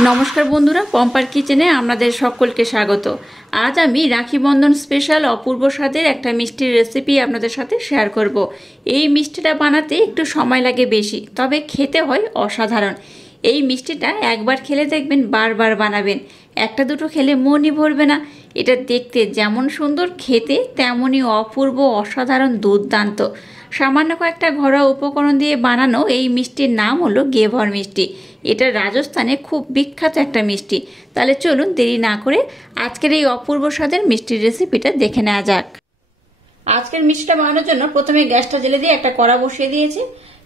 নমস্কার বন্ধুরা, পম্পার কিচেনে আপনাদের সকলকে স্বাগত। আজ আমি রাখি বন্ধন স্পেশাল অপূর্ব স্বাদের একটা মিষ্টির রেসিপি আপনাদের সাথে শেয়ার করব। এই মিষ্টিটা বানাতে একটু সময় লাগে বেশি, তবে খেতে হয় অসাধারণ। এই মিষ্টিটা একবার খেলে দেখবেন বারবার বানাবেন, একটা দুটো খেলে মনই ভরবে না। এটা দেখতে যেমন সুন্দর, খেতে তেমনই অপূর্ব, অসাধারণ, দুর্দান্ত। সামান্য কয়েকটা ঘরোয়া উপকরণ দিয়ে বানানো এই মিষ্টির নাম হলো গেভর মিষ্টি। এটা রাজস্থানে খুব বিখ্যাত একটা মিষ্টি। তাহলে চলুন দেরি না করে আজকের এই অপূর্ব স্বাদের মিষ্টির রেসিপিটা দেখে নেওয়া যাক। আজকের মিষ্টিটা বানানোর জন্য প্রথমে গ্যাসটা জ্বেলে দিয়ে একটা কড়া বসিয়ে দিয়েছি।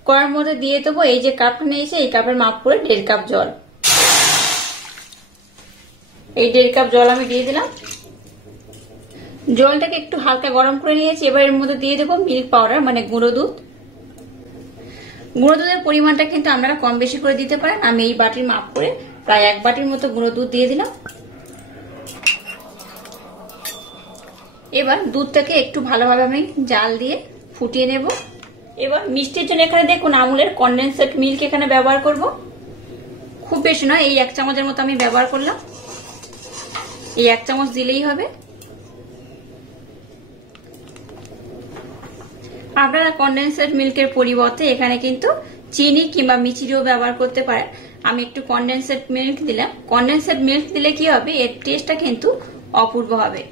কড়ার মধ্যে দিয়ে দেবো এই যে কাপটা নিয়েছি, এই কাপের মাপ করে 1.5 কাপ জল। এই 1.5 কাপ জল আমি দিয়ে দিলাম। জলটাকে একটু হালকা গরম করে নিয়েছি। এবার এর মধ্যে দিয়ে দেবো মিল্ক পাউডার, মানে গুঁড়ো দুধ। গুঁড়ো দুধের পরিমাণটা কিন্তু আপনারা কম বেশি করে দিতে পারেন। আমি এই বাটির মাপ করে প্রায় 1 বাটির মতো গুঁড়ো দুধ দিয়ে দিলাম। এবার দুধটাকে একটু ভালোভাবে আমি জাল দিয়ে ফুটিয়ে নেব। এবার মিষ্টির জন্য এখানে দেখুন আমুলের কনডেন্সেড মিল্ক এখানে ব্যবহার করব। খুব বেশি নয়, এই 1 চামচের মতো আমি ব্যবহার করলাম। এই 1 চামচ দিলেই হবে। আপনারা কনডেন্সেড মিল্কের পরিবর্তে এখানে কিন্তু চিনি কিংবা মিচিরিও ব্যবহার করতে পারেন। আমি একটু কনডেন্সেড মিল্ক দিলাম। কনডেন্সেড মিল্ক দিলে কি হবে, এর টেস্টটা কিন্তু অপূর্ব হবে।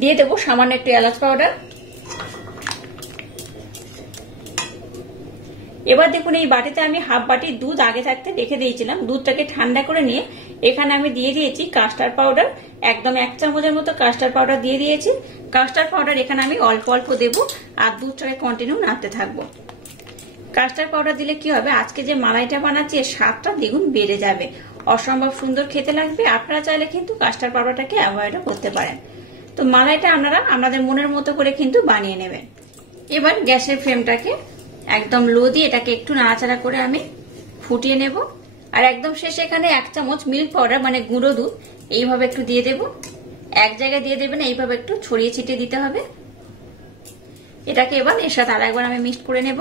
দিয়ে দেবো সামান্য একটু এলাচ পাউডার। এবার দেখুন এই বাটিতে আমি হাফ বাটি দুধ আগে থাকতে রেখে দিয়েছিলাম। দুধটাকে ঠান্ডা করে নিয়ে এখানে আমি দিয়ে দিয়েছি কাস্টার্ড পাউডার। একদম 1 চামচের মতো কাস্টার্ড পাউডার দিয়ে দিয়েছি। কাস্টার্ড পাউডার এখানে আমি অল্প অল্প দেবো আর দুধটাকে কন্টিনিউ নাড়তে থাকবো। কাস্টার্ড পাউডার দিলে কি হবে, আজকে যে মালাইটা বানাচ্ছি এর স্বাদটা দ্বিগুণ বেড়ে যাবে, অসম্ভব সুন্দর খেতে লাগবে। আপনারা চাইলে কিন্তু কাস্টার্ড পাউডারটাকে অ্যাভয়েডও করতে পারেন। তো মালাইটা আপনারা আপনাদের মনের মতো করে কিন্তু বানিয়ে নেবেন। এবার গ্যাসের ফ্লেমটাকে একদম লো দিয়ে এটাকে একটু নাড়াচাড়া করে আমি ফুটিয়ে নেব। আর একদম শেষে এখানে 1 চামচ মিল্ক পাউডার, মানে গুঁড়ো দুধ, এইভাবে একটু দিয়ে দেব। এক জায়গায় দিয়ে দেবেন, এইভাবে একটু ছড়িয়ে ছিটিয়ে দিতে হবে। এটাকে এবার এর সাথে আরেকবার আমি মিক্স করে নেব।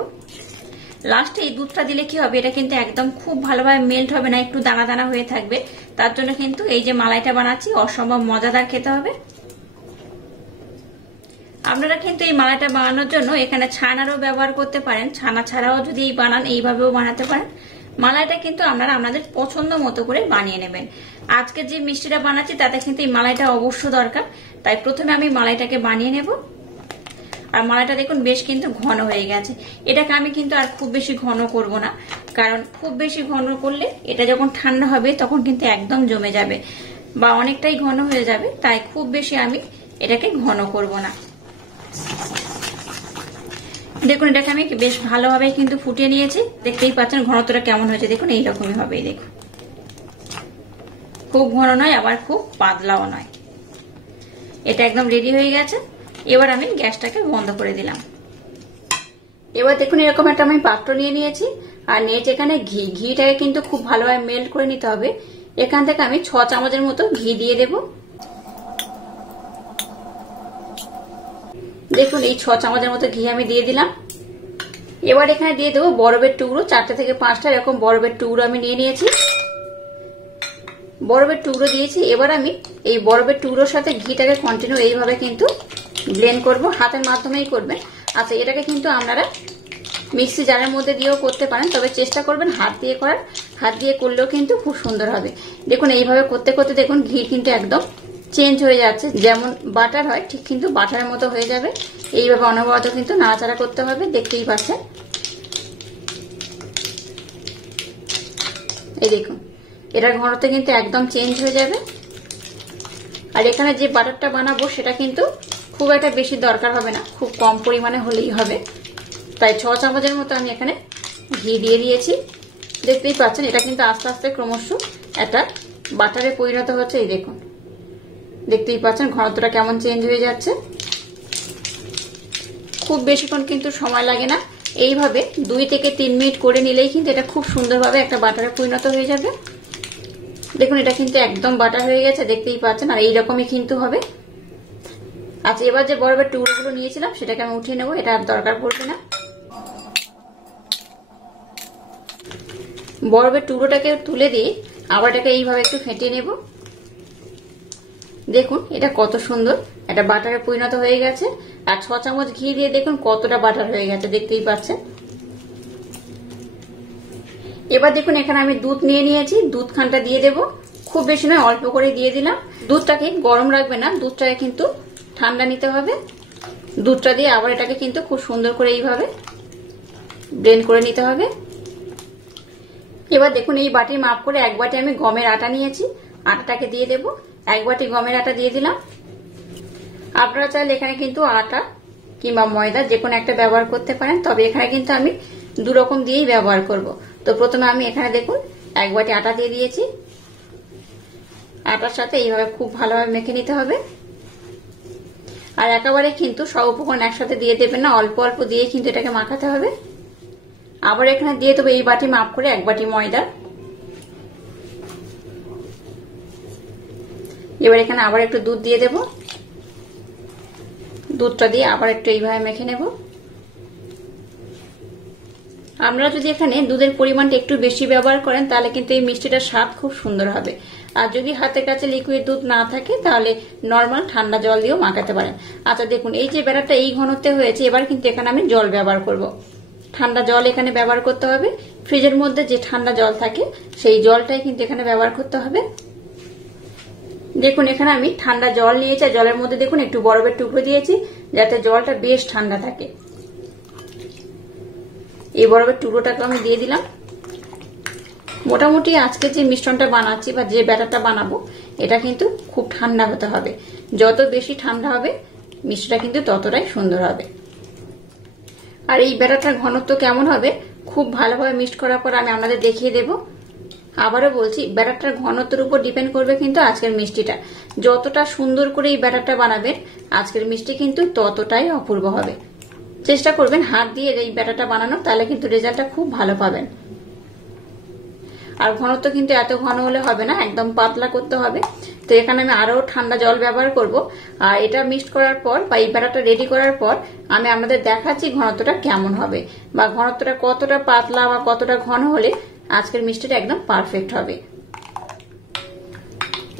লাস্টে এই দুধটা দিলে কি হবে, এটা কিন্তু একদম খুব ভালোভাবে মেল্ট হবে না, একটু দানা দানা হয়ে থাকবে। তার জন্য কিন্তু এই যে মালাইটা বানাচ্ছি অসম্ভব মজাদার খেতে হবে। আপনারা কিন্তু এই মালাইটা বানানোর জন্য এখানে ছানারও ব্যবহার করতে পারেন। ছানা ছাড়াও যদি বানান, এইভাবেও বানাতে পারেন। মালাইটা কিন্তু আপনারা আপনাদের পছন্দ মতো করে বানিয়ে নেবেন। আজকে যে মিষ্টিটা বানাচ্ছি তাতে কিন্তু এই মালাইটা অবশ্য দরকার, তাই প্রথমে আমি মালাইটাকে বানিয়ে নেব। আর মালাইটা দেখুন বেশ কিন্তু ঘন হয়ে গেছে। এটাকে আমি কিন্তু আর খুব বেশি ঘন করব না, কারণ খুব বেশি ঘন করলে এটা যখন ঠান্ডা হবে তখন কিন্তু একদম জমে যাবে বা অনেকটাই ঘন হয়ে যাবে। তাই খুব বেশি আমি এটাকে ঘন করব না। দেখুন এটাকে আমি বেশ ভালোভাবে কিন্তু ফুটিয়ে নিয়েছি। দেখতেই পাচ্ছেন ঘনত্বটা কেমন হয়েছে, দেখুন এইরকমই হবে। দেখুন খুব ঘন নয়, আবার খুব পাতলাও নয়। এটা একদম রেডি হয়ে গেছে। এবার আমি গ্যাসটাকে বন্ধ করে দিলাম। এবার দেখুন এরকম একটা আমি পাত্র নিয়ে নিয়েছি আর নিয়েছি এখানে ঘিটাকে কিন্তু খুব ভালোভাবে মেল্ট করে নিতে হবে। এখান থেকে আমি 6 চামচের মতো ঘি দিয়ে দেব। দেখুন এই 6 চামচের মতো ঘি আমি দিয়ে দিলাম। এবার এখানে দিয়ে দেবো বরফের টুকরো, 4 থেকে 5টা এরকম বরফের টুকরো আমি নিয়ে নিয়েছি। বরফের টুকরো দিয়েছি। এবার আমি এই বরফের টুকরোর সাথে ঘিটাকে কন্টিনিউ এইভাবে কিন্তু ব্লেন্ড করব, হাতের মাধ্যমেই করবেন। আচ্ছা, এটাকে কিন্তু আপনারা মিক্সি জারের মধ্যে দিয়েও করতে পারেন, তবে চেষ্টা করবেন হাত দিয়ে করার। হাত দিয়ে করলেও কিন্তু খুব সুন্দর হবে। দেখুন এইভাবে করতে করতে দেখুন ঘি কিন্তু একদম চেঞ্জ হয়ে যাচ্ছে, যেমন বাটার হয় ঠিক কিন্তু বাটারের মতো হয়ে যাবে। এইভাবে অনবরত কিন্তু নাড়াচাড়া করতে হবে। দেখতেই পাচ্ছেন, এই দেখুন এটার ঘনত্ব কিন্তু একদম চেঞ্জ হয়ে যাবে। আর এখানে যে বাটারটা বানাবো সেটা কিন্তু খুব একটা বেশি দরকার হবে না, খুব কম পরিমাণে হলেই হবে। তাই 6 চামচের মতো আমি এখানে ঘি দিয়ে দিয়েছি। দেখতেই পাচ্ছেন এটা কিন্তু আস্তে আস্তে ক্রমশ একটা বাটারে পরিণত হচ্ছে। এই দেখুন, দেখতেই পাচ্ছেন ঘনত্বটা কেমন চেঞ্জ হয়ে যাচ্ছে। খুব বেশিক্ষণ কিন্তু সময় লাগে না, এইভাবে 2 থেকে 3 মিনিট করে নিলেই কিন্তু এটা খুব সুন্দরভাবে একটা বাটারে পরিণত হয়ে যাবে। দেখুন এটা কিন্তু একদম বাটার হয়ে গেছে, দেখতেই পাচ্ছেন। আর এইরকমই কিন্তু হবে। আচ্ছা, এবার যে বরফের টুকরোগুলো নিয়েছিলাম সেটাকে আমি উঠিয়ে নেবো, এটা আর দরকার পড়বে না। বরফের টুকরোটাকে তুলে দিয়ে আবার এটাকে এইভাবে একটু ফেটিয়ে নেব। দেখুন এটা কত সুন্দর একটা বাটারে পরিণত হয়ে গেছে। আর 6 চামচ ঘি দিয়ে দেখুন কতটা বাটার হয়ে গেছে, দেখতেই পাচ্ছেন। এবার দেখুন এখানে আমি দুধ নিয়ে নিয়েছি, দুধ খানটা দিয়ে দেব। খুব বেশি নয়, অল্প করে দিয়ে দিলাম। দুধটাকে গরম রাখবে না, দুধটাকে কিন্তু ঠান্ডা নিতে হবে। দুধটা দিয়ে আবার এটাকে কিন্তু খুব সুন্দর করে এইভাবে ব্লেন্ড করে নিতে হবে। এবার দেখুন এই বাটির মাপ করে 1 বাটি আমি গমের আটা নিয়েছি, আটাটাকে দিয়ে দেব। 1 বাটি গমের আটা দিয়ে দিলাম। আপনারা চাইলে এখানে কিন্তু আটা কিংবা ময়দা যে কোনো একটা ব্যবহার করতে পারেন, তবে এখানে কিন্তু আমি 2 রকম দিয়েই ব্যবহার করব। তো প্রথমে আমি এখানে দেখুন 1 বাটি আটা দিয়ে দিয়েছি। আটার সাথে এইভাবে খুব ভালোভাবে মেখে নিতে হবে। আর একেবারে কিন্তু সব উপকরণ একসাথে দিয়ে দেবেন না, অল্প অল্প দিয়ে কিন্তু এটাকে মাখাতে হবে। আবার এখানে দিয়ে দেবো এই বাটি মাপ করে 1 বাটি ময়দা। এবার এখানে আবার একটু দুধ দিয়ে দেব। দুধটা দিয়ে আবার একটু এইভাবে মেখে নেব। আপনারা যদি এখানে দুধের পরিমাণটা একটু বেশি ব্যবহার করেন তাহলে কিন্তু এই মিষ্টিটার স্বাদ খুব সুন্দর হবে। আর যদি হাতের কাছে লিকুইড দুধ না থাকে তাহলে নর্মাল ঠান্ডা জল দিয়েও মাখাতে পারেন। আচ্ছা দেখুন এই যে ব্যাটারটা এই ঘনত্বে হয়েছে, এবার কিন্তু এখানে আমি জল ব্যবহার করব। ঠান্ডা জল এখানে ব্যবহার করতে হবে। ফ্রিজের মধ্যে যে ঠান্ডা জল থাকে সেই জলটাই কিন্তু এখানে ব্যবহার করতে হবে। দেখুন এখানে আমি ঠান্ডা জল নিয়েছি, জলের মধ্যে দেখুন একটু বরফের টুকরো দিয়েছি যাতে জলটা বেশ ঠান্ডা থাকে। এই বরফের টুকরোটাকে আমি দিয়ে দিলাম। মোটামুটি আজকে যে মিশ্রণটা বানাচ্ছি বা যে ব্যাটারটা বানাবো এটা কিন্তু খুব ঠান্ডা হতে হবে। যত বেশি ঠান্ডা হবে মিষ্টিটা কিন্তু ততটাই সুন্দর হবে। আর এই ব্যাটারটার ঘনত্ব কেমন হবে খুব ভালোভাবে মিক্স করার পর আমি আপনাদের দেখিয়ে দেব। আবারও বলছি ব্যাটারটার ঘনত্বের উপর ডিপেন্ড করবে কিন্তু আজকের মিষ্টিটা। যতটা সুন্দর করে এই ব্যাটারটা বানাবেন আজকের মিষ্টি কিন্তু ততটাই অপূর্ব হবে। চেষ্টা করবেন হাত দিয়ে এই ব্যাটারটা বানানো, তাহলে কিন্তু রেজাল্টটা খুব ভালো পাবেন। আর ঘনত্ব কিন্তু এত ঘন হলে হবে না, একদম পাতলা করতে হবে। তো এখানে আমি আরো ঠান্ডা জল ব্যবহার করব। আর এটা মিক্সড করার পর বা এই ব্যাটারটা রেডি করার পর আমি আপনাদের দেখাচ্ছি ঘনত্বটা কেমন হবে বা ঘনত্বটা কতটা পাতলা বা কতটা ঘন হলে আজকের মিষ্টিটা একদম পারফেক্ট হবে।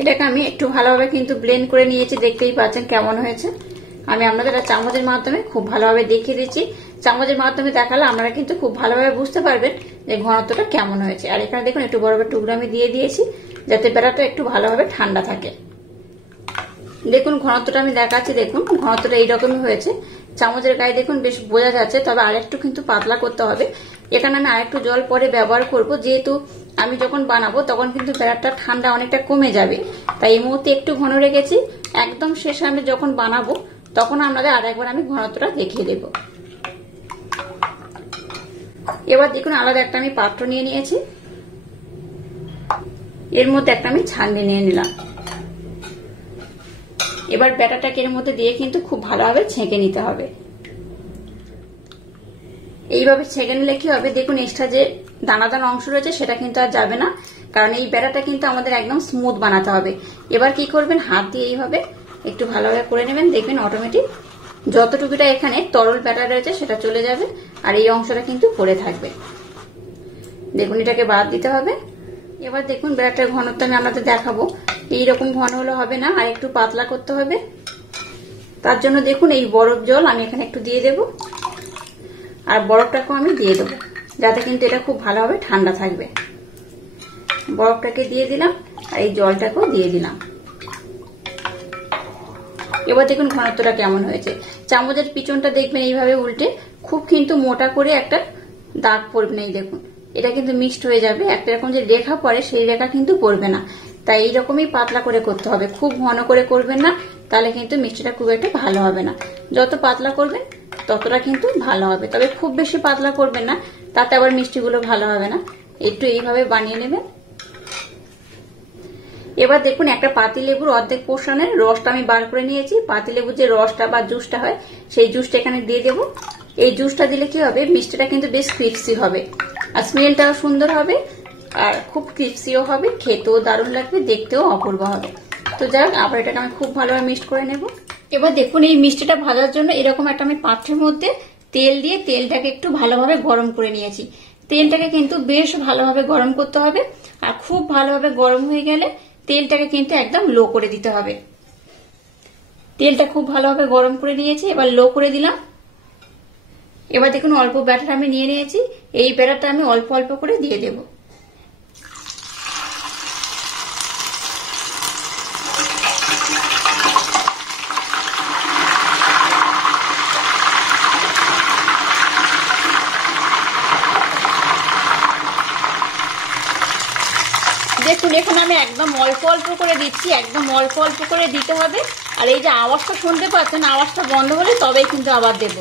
এটাকে আমি একটু ভালোভাবে কিন্তু ব্লেন্ড করে নিয়েছি, দেখতেই পাচ্ছেন কেমন হয়েছে। আমি আপনাদের চামচের মাধ্যমে খুব ভালোভাবে দেখিয়ে দিচ্ছি। চামচের মাধ্যমে দেখালে আপনারা কিন্তু খুব ভালোভাবে বুঝতে পারবেন যে ঘনত্বটা কেমন হয়েছে। আর এখানে দেখুন একটু বরফের টুকরো আমি দিয়ে দিয়েছি যাতে ব্যাটারটা একটু ভালোভাবে ঠান্ডা থাকে। দেখুন ঘনত্বটা আমি দেখাচ্ছি, দেখুন ঘনত্বটা এইরকমই হয়েছে। চামচের গায়ে দেখুন বেশ বোঝা যাচ্ছে, তবে আরেকটু কিন্তু পাতলা করতে হবে। এখানে আমি আরেকটু জল পরে ব্যবহার করব, যেহেতু আমি যখন বানাবো তখন কিন্তু ব্যাটারটা ঠান্ডা অনেকটা কমে যাবে, তাই এই মুহূর্তে একটু ঘন রেখেছি। একদম শেষে আমি যখন বানাবো তখন আপনাদের আরেকবার আমি ঘনত্বটা দেখিয়ে দেব। এবার দেখুন আলাদা একটা আমি পাত্র নিয়ে নিয়েছি, এর মধ্যে একটা আমি ছাঁকনি নিয়ে নিলাম। এবার ব্যাটারটাকে এর মধ্যে দিয়ে কিন্তু খুব ভালোভাবে ছেঁকে নিতে হবে। এইভাবে ছেঁকে নিলে কি হবে, দেখুন এক্সট্রা যে দানা দানা অংশ রয়েছে সেটা কিন্তু আর যাবে না, কারণ এই ব্যাটারটা কিন্তু আমাদের একদম স্মুথ বানাতে হবে। এবার কি করবেন, হাত দিয়ে এইভাবে একটু ভালোভাবে করে নেবেন, দেখবেন অটোমেটিক যতটুকুটা এখানে তরল ব্যাটার রয়েছে সেটা চলে যাবে আর এই অংশটা কিন্তু পড়ে থাকবে। দেখুন এটাকে বাদ দিতে হবে। এবার দেখুন ব্যাটারটার ঘনত্ব আমি আপনাদের দেখাবো। এইরকম ঘন হলে হবে না, আর একটু পাতলা করতে হবে। তার জন্য দেখুন এই বরফ জল আমি এখানে একটু দিয়ে দেব, আর বরফটাকেও আমি দিয়ে দেবো যাতে কিন্তু এটা খুব ভালোভাবে ঠান্ডা থাকবে। বরফটাকে দিয়ে দিলাম আর এই জলটাকেও দিয়ে দিলাম। এবার দেখুন ঘনত্বটা কেমন হয়েছে। চামচের পিছনটা দেখবেন এইভাবে উল্টে খুব কিন্তু মোটা করে একটা দাগ পড়বে না। এই দেখুন এটা কিন্তু মিক্সড হয়ে যাবে, একটা এরকম যে রেখা পড়ে সেই রেখা কিন্তু পড়বে না। তাই এইরকমই পাতলা করে করতে হবে, খুব ঘন করে করবেন না, তাহলে কিন্তু মিষ্টিটা খুব একটা ভালো হবে না। যত পাতলা করবেন ততটা কিন্তু ভালো হবে, তবে খুব বেশি পাতলা করবেন না, তাতে আবার মিষ্টিগুলো ভালো হবে না। একটু এইভাবে বানিয়ে নেবেন। এবার দেখুন একটা পাতিলেবুর অর্ধেক পোর্শনের রসটা আমি বার করে নিয়েছি। পাতিলেবুর যে রসটা বা জুসটা হয় সেই জুসটা এখানে দিয়ে দেবো। এই জুসটা দিলে কি হবে, মিষ্টিটা কিন্তু বেশ ক্রিপসি হবে আর স্মেলটাও সুন্দর হবে আর খুব ক্রিপসিও হবে, খেতেও দারুণ লাগবে, দেখতেও অপূর্ব হবে। তো যাই আবার এটাকে আমি খুব ভালোভাবে মিক্সড করে নেব। এবার দেখুন এই মিষ্টিটা ভাজার জন্য এরকম একটা আমি পাত্রের মধ্যে তেল দিয়ে তেলটাকে একটু ভালোভাবে গরম করে নিয়েছি। তেলটাকে কিন্তু বেশ ভালোভাবে গরম করতে হবে, আর খুব ভালোভাবে গরম হয়ে গেলে তেলটাকে কিন্তু একদম লো করে দিতে হবে। তেলটা খুব ভালোভাবে গরম করে নিয়েছি, এবার লো করে দিলাম। এবার দেখুন অল্প ব্যাটার আমি নিয়ে নিয়েছি, এই ব্যাটারটা আমি অল্প অল্প করে দিয়ে দেব। দেখুন এখানে আমি একদম অল্প অল্প করে দিচ্ছি, একদম অল্প অল্প করে দিতে হবে। আর এই যে আওয়াজটা শুনতে পাচ্ছেন, আওয়াজটা বন্ধ হলে তবেই কিন্তু আবার দেব।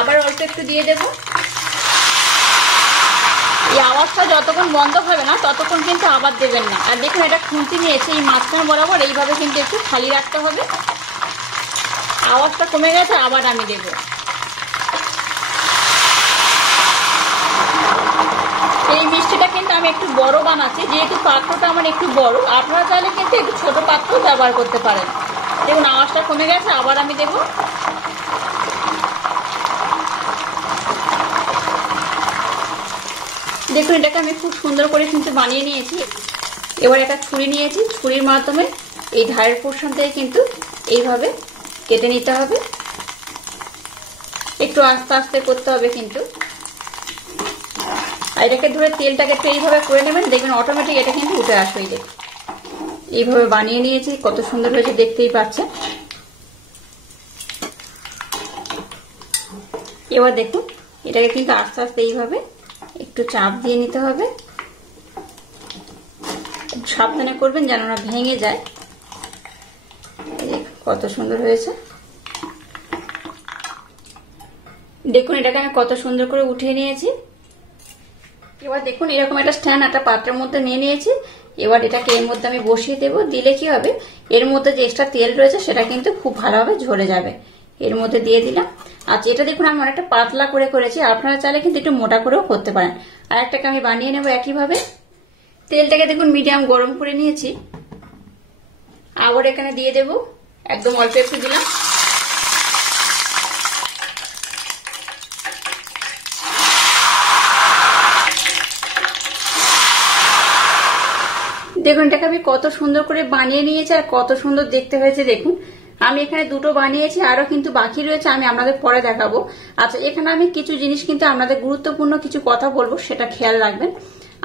আবার অল্প একটু দিয়ে দেব। এই আওয়াজটা যতক্ষণ বন্ধ হবে না ততক্ষণ কিন্তু আবার দেবেন না। আর দেখুন এটা খুন্তি নিয়েছে, এই মাঝখানে বরাবর এইভাবে কিন্তু একটু খালি রাখতে হবে। আওয়াজটা কমে গেছে, আবার আমি দেব। এই মিষ্টিটা কিন্তু আমি একটু বড় বানাচ্ছি, যেহেতু পাত্রটা আমার একটু বড়। আপনারা চাইলে কিন্তু একটু ছোট পাত্র ব্যবহার করতে পারেন। দেখুন আওয়াজটা কমে গেছে, আবার আমি দেব। দেখুন এটাকে আমি খুব সুন্দর করে কিন্তু বানিয়ে নিয়েছি। এবার একটা ছুরি নিয়েছি, ছুরির মাধ্যমে এই ধারের পোর্শন থেকে কিন্তু এইভাবে কেটে নিতে হবে। একটু আস্তে আস্তে করতে হবে কিন্তু। আর এটাকে ধরে তেলটাকে একটু এইভাবে করে নেবেন, দেখবেন অটোমেটিক এটা কিন্তু উঠে আসবে। এইভাবে বানিয়ে নিয়েছি, কত সুন্দর হয়েছে দেখতেই পাচ্ছেন। এবার দেখুন এটাকে কিন্তু আস্তে আস্তে এইভাবে একটু চাপ দিয়ে নিতে হবে। সাবধানে করবেন যেন না ভেঙে যায়। কত সুন্দর হয়েছে দেখুন, এটাকে আমি কত সুন্দর করে উঠিয়ে নিয়েছি। এবার দেখুন এরকম একটা স্ট্যান্ড একটা পাত্রের মধ্যে নিয়ে নিয়েছি। এবার এটাকে এর মধ্যে আমি বসিয়ে দেবো। দিলে কি হবে, এর মধ্যে যে এক্সট্রা তেল রয়েছে সেটা কিন্তু খুব ভালোভাবে ঝরে যাবে। এর মধ্যে দিয়ে দিলাম। আচ্ছা এটা দেখুন আমি অনেকটা পাতলা করে করেছি, আপনারা চাইলে কিন্তু একটু মোটা করেও করতে পারেন। আর একটাকে আমি বানিয়ে নেবো একইভাবে। তেলটাকে দেখুন মিডিয়াম গরম করে নিয়েছি, আবার এখানে দিয়ে দেব। একদম অল্প একটু দিলাম। দেখুন এটাকে আমি কত সুন্দর করে বানিয়ে নিয়েছি, আর কত সুন্দর দেখতে হয়েছে। দেখুন আমি এখানে দুটো বানিয়েছি, আরো কিন্তু বাকি রয়েছে, আমি আপনাদের পরে দেখাবো। আচ্ছা এখানে আমি কিছু জিনিস কিন্তু আপনাদের গুরুত্বপূর্ণ কিছু কথা বলবো, সেটা খেয়াল রাখবেন।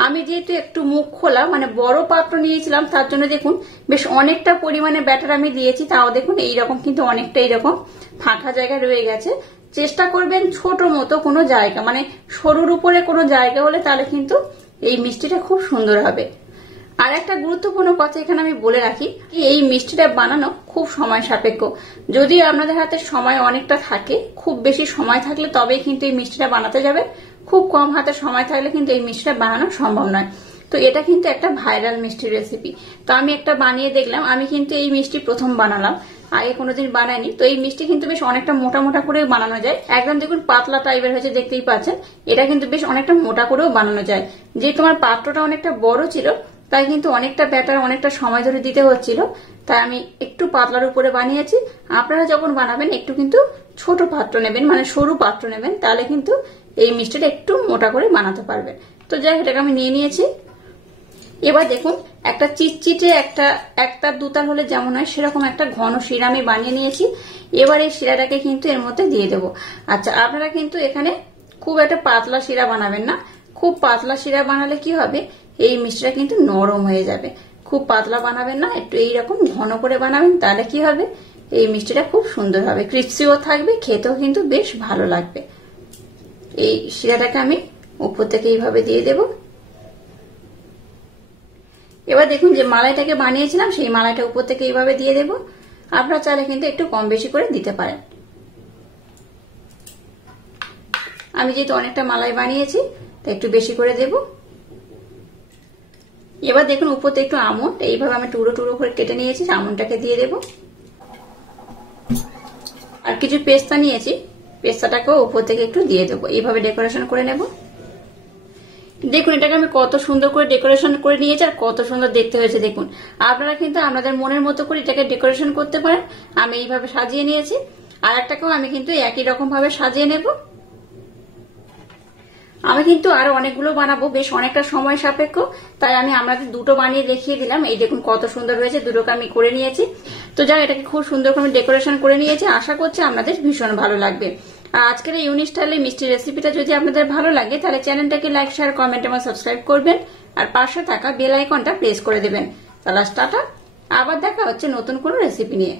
আমি যেহেতু একটু মুখ খোলা মানে বড় পাত্র নিয়েছিলাম, তার জন্য দেখুন বেশ অনেকটা পরিমাণে ব্যাটার আমি দিয়েছি। তাও দেখুন এইরকম কিন্তু অনেকটা এইরকম ফাঁকা জায়গা রয়ে গেছে। চেষ্টা করবেন ছোট মতো কোনো জায়গা, মানে সরুর উপরে কোনো জায়গা হলে তাহলে কিন্তু এই মিষ্টিটা খুব সুন্দর হবে। আর একটা গুরুত্বপূর্ণ কথা এখানে আমি বলে রাখি, এই মিষ্টিটা বানানো খুব সময় সাপেক্ষ। যদি আপনাদের হাতে সময় অনেকটা থাকে, খুব বেশি সময় থাকলে তবেই কিন্তু এই মিষ্টিটা বানাতে যাবে। খুব কম হাতে সময় থাকলে কিন্তু এই মিষ্টিটা বানানো সম্ভব নয়। তো এটা কিন্তু একটা ভাইরাল মিষ্টির রেসিপি। তো আমি একটা বানিয়ে দেখলাম, আমি কিন্তু এই মিষ্টি প্রথম বানালাম, আগে কোনোদিন বানাইনি। তো এই মিষ্টি কিন্তু বেশ অনেকটা মোটা মোটা করে বানানো যায়। একদম দেখুন পাতলা টাইপের হয়েছে, দেখতেই পাচ্ছেন। এটা কিন্তু বেশ অনেকটা মোটা করেও বানানো যায়। যে তোমার পাত্রটা অনেকটা বড় ছিল, তাই কিন্তু অনেকটা ব্যাটার অনেকটা সময় ধরে দিতে হচ্ছিল, তাই আমি একটু পাতলার উপরে বানিয়েছি। আপনারা যখন বানাবেন একটু কিন্তু ছোট পাত্র নেবেন, মানে সরু পাত্র নেবেন, তাহলে কিন্তু এই মিষ্টিটা একটু মোটা করে বানাতে পারবেন। তো যাই হোক এটাকে আমি নিয়ে নিয়েছি। এবার দেখুন একটা চিটচিটে একতার দুতার হলে যেমন হয় সেরকম একটা ঘন শিরা আমি বানিয়ে নিয়েছি। এবার এই শিরাটাকে কিন্তু এর মধ্যে দিয়ে দেবো। আচ্ছা আপনারা কিন্তু এখানে খুব একটা পাতলা শিরা বানাবেন না। খুব পাতলা শিরা বানালে কি হবে, এই মিষ্টিটা কিন্তু নরম হয়ে যাবে। খুব পাতলা বানাবেন না, একটু এইরকম ঘন করে বানাবেন, তাহলে কি হবে এই মিষ্টিটা খুব সুন্দর হবে, ক্রিস্পিও থাকবে, খেতেও কিন্তু বেশ ভালো লাগবে। এই শিরাটাকে আমি উপর থেকে এইভাবে দিয়ে দেব। এবার দেখুন যে মালাইটাকে বানিয়েছিলাম, সেই মালাইটা উপর থেকে এইভাবে দিয়ে দেব। আপনারা চাইলে কিন্তু একটু কম বেশি করে দিতে পারেন। আমি যেহেতু অনেকটা মালাই বানিয়েছি তাই একটু বেশি করে দেব। এবার দেখুন উপর থেকে একটু আমন্ড এইভাবে আমি টুকরো টুকরো করে কেটে নিয়েছি, আমন্ডটাকে দিয়ে দেব। আর কিছু পেস্তা নিয়েছি, পেস্তাটাকেও উপর থেকে একটু দিয়ে দেবো। এইভাবে ডেকোরেশন করে নেব। দেখুন এটাকে আমি কত সুন্দর করে ডেকোরেশন করে নিয়েছি, আর কত সুন্দর দেখতে হয়েছে। দেখুন আপনারা কিন্তু আপনাদের মনের মতো করে এটাকে ডেকোরেশন করতে পারেন। আমি এইভাবে সাজিয়ে নিয়েছি। আর একটাকেও আমি কিন্তু একই রকম ভাবে সাজিয়ে নেব। আমি কিন্তু আরো অনেকগুলো বানাবো, বেশ অনেকটা সময় সাপেক্ষ, তাই আমি আপনাদের দুটো বানিয়ে দেখিয়ে দিলাম। এই দেখুন কত সুন্দর হয়েছে, দুটোকে আমি করে নিয়েছি। তো যাই, এটাকে খুব সুন্দর করে ডেকোরেশন করে নিয়েছি, আশা করছি আপনাদের ভীষণ ভালো লাগবে। আর আজকের এই ইউনিক স্টাইলের মিষ্টি রেসিপিটা যদি আপনাদের ভালো লাগে তাহলে চ্যানেলটাকে লাইক, শেয়ার, কমেন্ট এবং সাবস্ক্রাইব করবেন, আর পাশে থাকা বেল আইকনটা প্রেস করে দেবেন। তাহলে টাটা, আবার দেখা হচ্ছে নতুন কোনো রেসিপি নিয়ে।